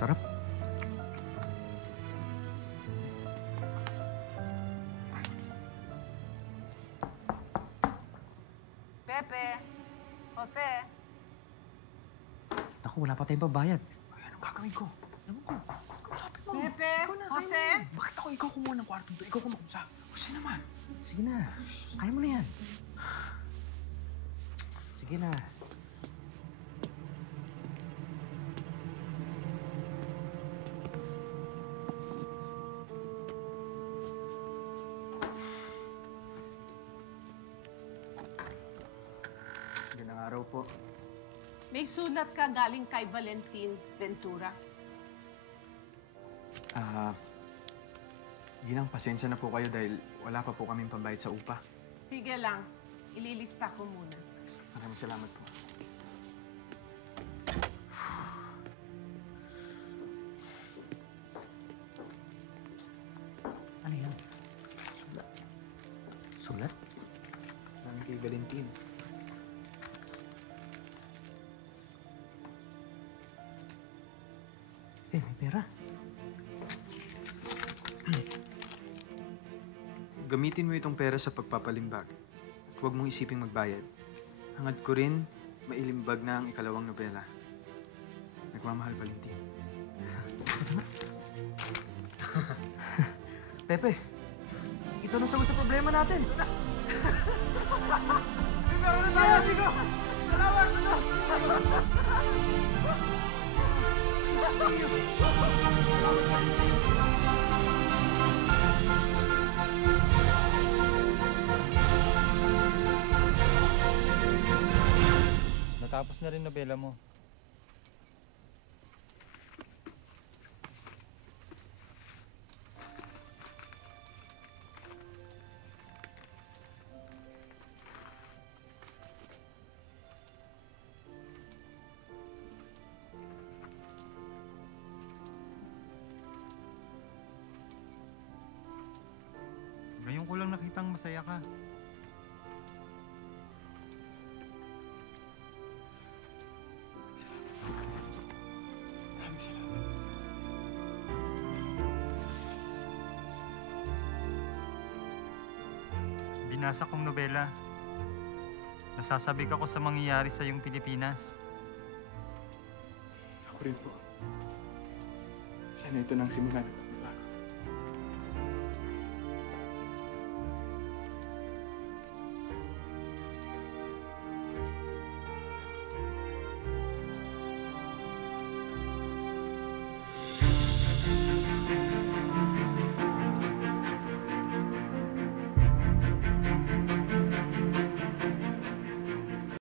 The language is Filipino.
Sarap. Pepe, Jose. Naku, wala pa tayong babayad. Ay, anong gagawin ko? Alam ko. Kausapin mo. Pepe, Jose. Bakit ako ikaw kumuha ng kwarto to? Ikaw kumakusa. Jose naman. Sige na. Kaya mo na yan. Sige na. Magandang araw po. May sulat ka galing kay Valentin Ventura. Ginang, pasensya na po kayo dahil wala pa po kaming pambayad sa upa. Sige lang, ililista ko muna. Maraming salamat po. Ano yan? Sulat. Sulat? Maraming kay Valentin. Eh, may pera. Gamitin mo itong pera sa pagpapalimbag. At huwag mong isiping magbayad. Hangad ko rin, mailimbag na ang ikalawang nobela. Nagmamahal, Valentin. Pepe, ito na sagot sa problema natin. Meron na tayo, Sigo! Salamat sa Diyos! Natapos na rin nobela mo. Ngayon ko lang nakitang masaya ka. Maraming salamat. Binasa kong nobela. Nasasabik ako sa mangyayari sa iyong Pilipinas. Ako rin po. Sana ito nang simula ng